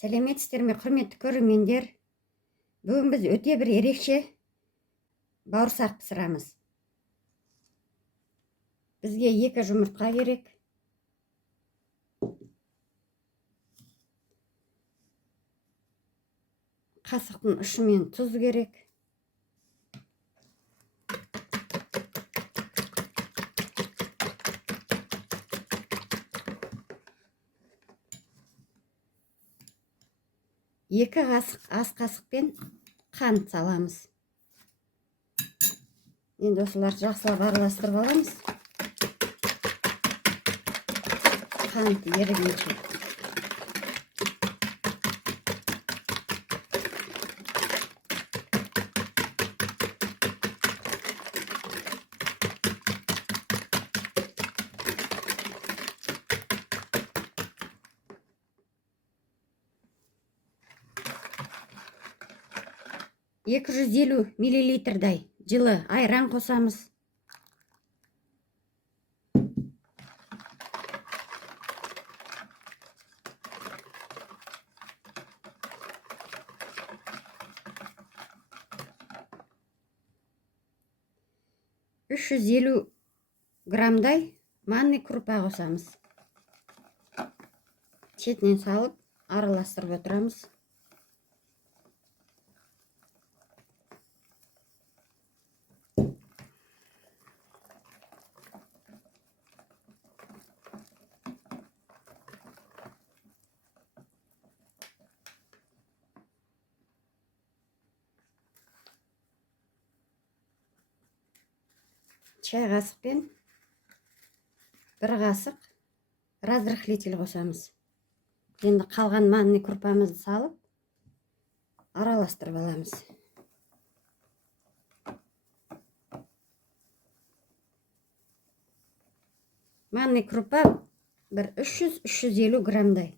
Сәлеметсіздер ме, құрметті көрермендер? Бүгін біз өте бір ерекше бауырсақ пісірамыз. Бізге 2 жұмыртқа керек. Қасықтың ұшымен тұз керек. Екі ас қасықпен қант саламыз. Енді осыларды жақсылап араластырып аламыз. Қант ерігенше. Екі 250 миллилитрдай жылы айран қосамыз. Үш 350 граммдай манный крупа қосамыз. Шетінен салып, араластырып отырамыз. Чай қасықпен 1 қасық разрыхлитель қосамыз. Енді қалған манный крупамызды салып, араластырып аламыз. Манный крупа бір 300-350 граммдай.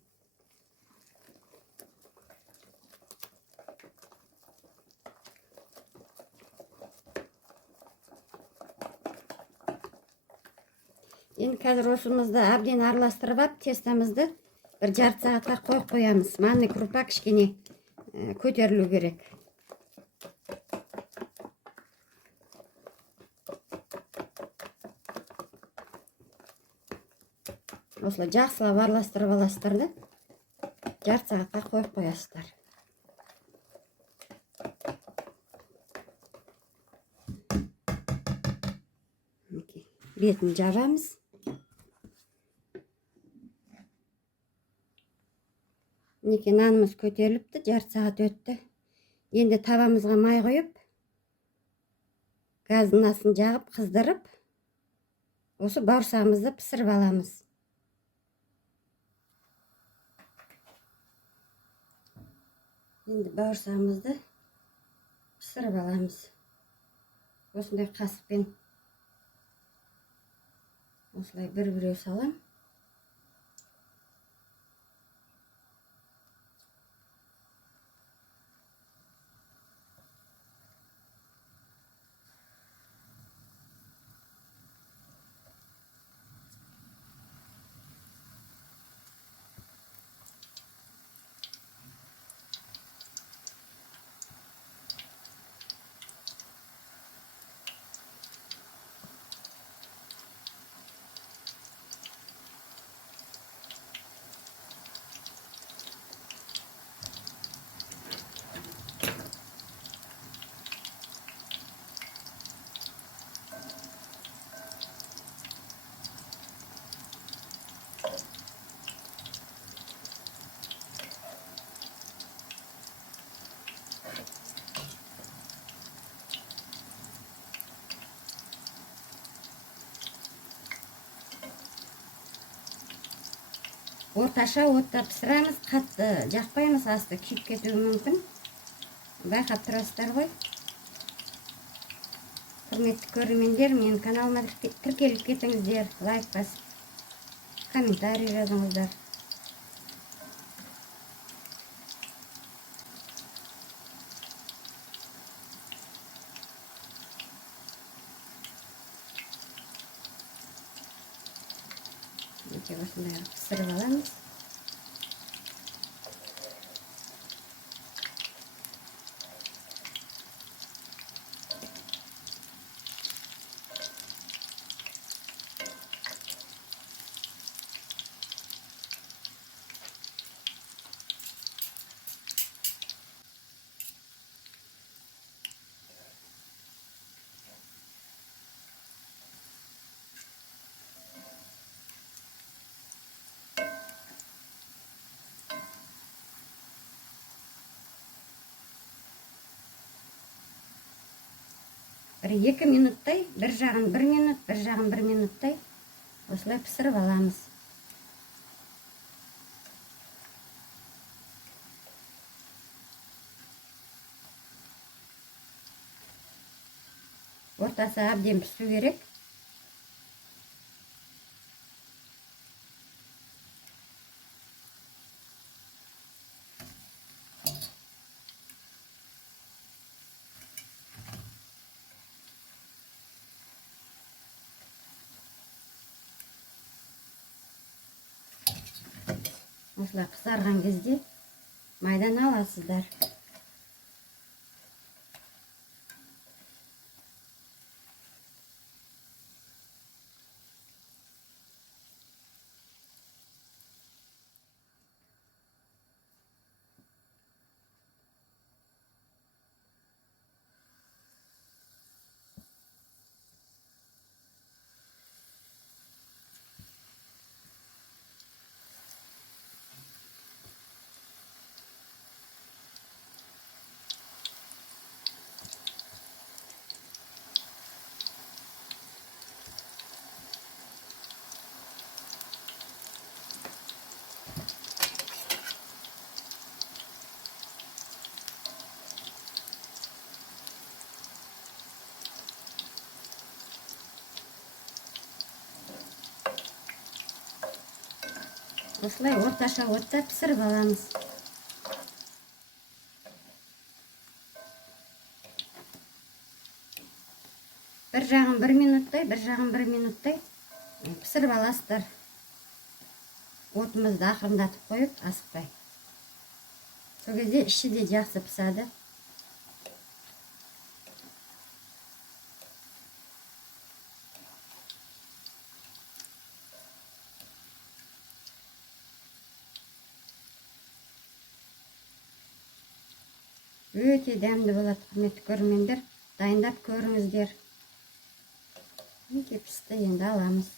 Енді қазір осымызды әбден араластырып ап, тестамызды бір жарты сағатқа қойып қоямыз. Манный крупа кішкене көтерілу керек. Осылай жақсылап араластырып аласыздар да, жарты сағатқа қойып қоясыздар. Бетін жабамыз. Неке нанымыз көтеріліпті, жарты сағат өтті. Енді табамызға май қойып, газдың астын жағып, қыздырып, осы бауырсағымызды пісіріп аламыз. Енді бауырсағымызды пісіріп аламыз. Осындай қасықпен осылай бір-біреу салам. Орташа отта пісірамыз, қатты жақпаймыз, асты күйіп кетуі мүмкін. Байқап тұрасыздар ғой. Құрметті көрермендер, менің каналыма тіркеліп кетіңіздер, лайк басып, комментарий жазыңыздар. Осындай пісіріп аламыз. бір 2 минуттай, бір жағын 1 минут, бір жағын 1 минуттай осылай пісіріп аламыз. Ортасы әбден пісу керек. Осылай қызарған кезде майдан аласыздар. Осылай орташа отта пісіріп аламыз. Бір жағын 1 минуттай, бір жағын 1 минуттай пісіріп аласыздар. Отымызды ақырындатып қойып, асықпай. Сол кезде іші де жақсы пісады. Өте дәмді болады, құрметті көрермендер. Дайындап көріңіздер. Мінекей пісті, енді аламыз.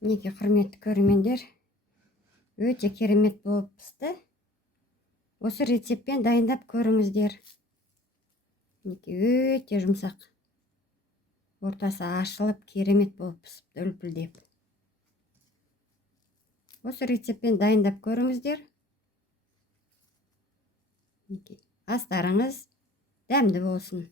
Мінекей құрметті көрермендер, өте керемет болып пісті. Осы рецептпен дайындап көріңіздер. Өте жұмсақ. Ортасы ашылып, керемет болып пісіпті, үлпілдеп. Осы рецептпен дайындап көріңіздер. Астарыңыз дәмді болсын.